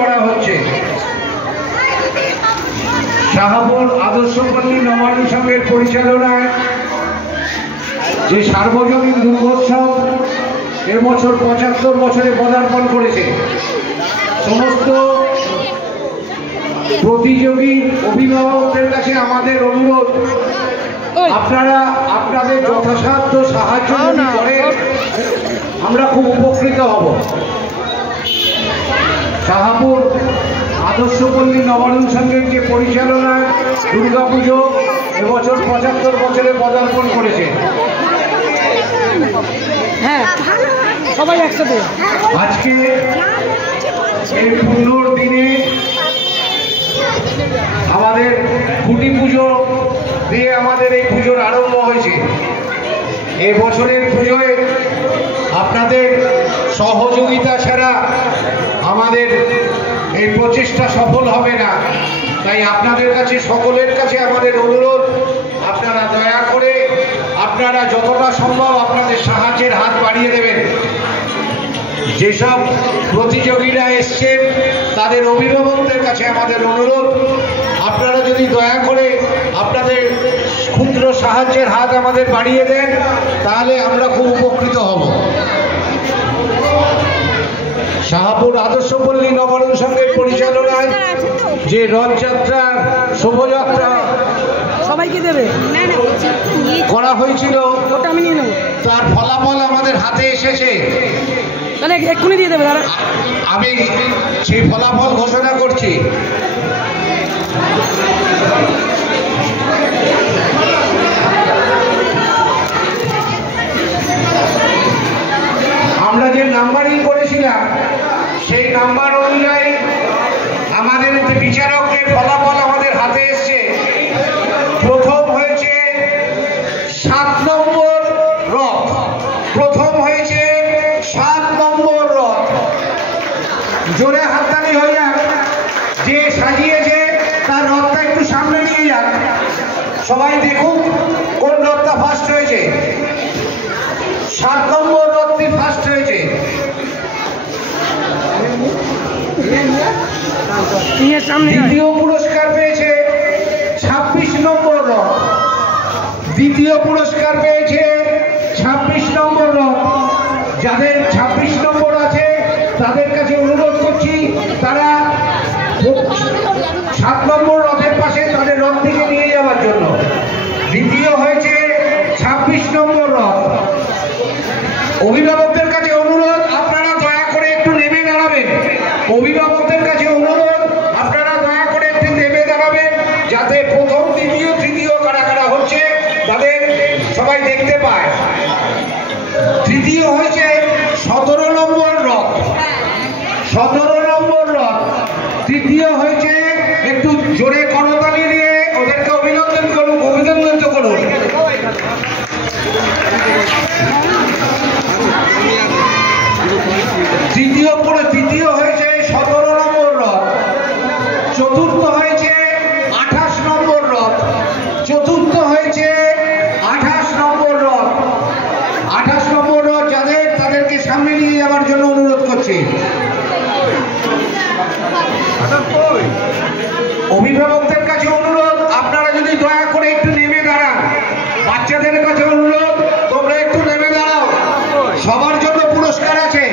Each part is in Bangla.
করা হচ্ছে। শাহপুর আদর্শপল্লী নবান্ন সংঘের পরিচালনায় যে সার্বজনীন দুর্গোৎসব এবছর ৭৫ বছরে পদার্পণ করেছে, সমস্ত প্রতিযোগী অভিভাবকদের কাছে আমাদের অনুরোধ, আপনারা আপনাদের যথাসাধ্য সাহায্য করেন, আমরা খুব উপকৃত হব। শাহপুর আদর্শপল্লী নবান্ন সংঘের যে পরিচালনায় দুর্গাপুজো এবছর ৭৫ বছরে পদার্পণ করেছে। সবাই একসাথে আজকে এই পুজোর দিনে আমাদের খুঁটি পুজো দিয়ে আমাদের এই পুজোর আরম্ভ হয়েছে। এই বছরের পুজোয় আপনাদের সহযোগিতা ছাড়া আমাদের এই প্রচেষ্টা সফল হবে না। তাই আপনাদের কাছে, সকলের কাছে আমাদের অনুরোধ, আপনারা দয়া করে আপনারা যতটা সম্ভব আপনাদের সাহায্যের হাত বাড়িয়ে দেবেন। যেসব প্রতিযোগীরা এসছেন তাদের অভিভাবকদের কাছে আমাদের অনুরোধ, আপনারা যদি দয়া করে আপনাদের ক্ষুদ্র সাহায্যের হাত আমাদের বাড়িয়ে দেন, তাহলে আমরা খুব উপকৃত হব। শাহপুর আদর্শপল্লী নবান্ন সংঘের পরিচালনায় যে রথযাত্রা, শোভাযাত্রা সবাইকে দেবে করা হয়েছিল, তার ফলাফল আমাদের হাতে এসেছে। তাহলে এক্ষুনি দিয়ে দেবে দাদা। আমি সেই ফলাফল ঘোষণা করছি। আমরা যে নাম্বারিং করেছিলাম সেই নাম্বার অনুযায়ী আমাদের বিচারকের ফলাফল আমাদের হাতে এসছে। প্রথম হয়েছে ৭ নম্বর রথ, প্রথম হয়েছে ৭ নম্বর রথ। জোরে হাততালি হয়ে যাক। যে সাজিয়েছে তার রথটা একটু সামনে নিয়ে যাক, সবাই দেখুক কোন রথটা ফার্স্ট হয়েছে। ৭ নম্বর রথটি ফার্স্ট হয়েছে। দ্বিতীয় পুরস্কার পেয়েছে ২৬ নম্বর রথ। দ্বিতীয় পুরস্কার পেয়েছে ২৬ নম্বর রথ। যাদের ২৬ নম্বর আছে তাদের কাছে অনুরোধ করছি, তারা ৭ নম্বর রথের পাশে তাদের রথটিকে নিয়ে যাওয়ার জন্য। দ্বিতীয় হয়েছে ২৬ নম্বর রথ। অভিভাবকদের কাছে অনুরোধ, আপনারা দয়া করে একটু নেমে দাঁড়াবেন। অভিভাবকদের কাছে অনুরোধ, আপনারা দয়া করে একটু নেমে দাঁড়াবেন, যাতে প্রথম, দ্বিতীয়, তৃতীয় কারা কারা হচ্ছে তাদের সবাই দেখতে পায়। তৃতীয় হয়েছে ১৭ নম্বর রথ। ১৭ নম্বর রথ তৃতীয় হয়েছে। একটু জোরে করতালি দিয়ে ওদেরকে অভিনন্দন করুন, অভিনন্দন করুন। তৃতীয় হয়েছে ১৭ নম্বর রথ। চতুর্থ হয়েছে ২৮ নম্বর রথ। চতুর্থ হয়েছে ২৮ নম্বর রথ। ২৮ নম্বর রথ যাদের, তাদেরকে সামনে নিয়ে যাওয়ার জন্য অনুরোধ করছি। অভিভাবকদের কাছে অনুরোধ, আপনারা যদি দয়া করে একটু নেমে দাঁড়ান। বাচ্চাদের কাছে অনুরোধ, তোমরা একটু নেমে দাঁড়াও। সবার জন্য পুরস্কার আছে।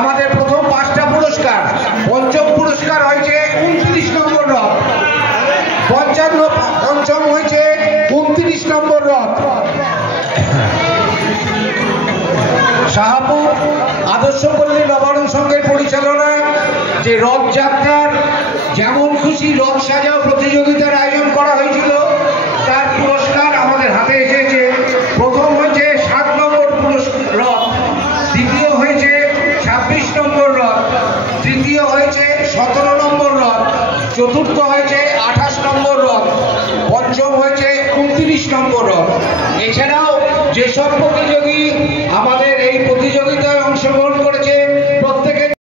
আমাদের প্রথম ৫টা পুরস্কার। পঞ্চম পুরস্কার হয়েছে ২৯ নম্বর রথ। পঞ্চম হয়েছে ২৯ নম্বর রথ। শাহপুর আদর্শপল্লী নবান্ন সংঘের পরিচালনায় যে রথযাত্রার যেমন খুশি রথ সাজাও প্রতিযোগিতার আয়োজন করা হয়েছিল, তার পুরস্কার আমাদের হাতে এসেছে। প্রথম হয়েছে ৭ নম্বর রথ। দ্বিতীয় হয়েছে ২৬ নম্বর রথ। তৃতীয় হয়েছে ১৭ নম্বর রথ। চতুর্থ হয়েছে ২৮ নম্বর রথ। পঞ্চম হয়েছে ২৯ নম্বর রথ। এছাড়াও যেসব প্রতিযোগী আমাদের এই প্রতিযোগিতায় অংশগ্রহণ করেছে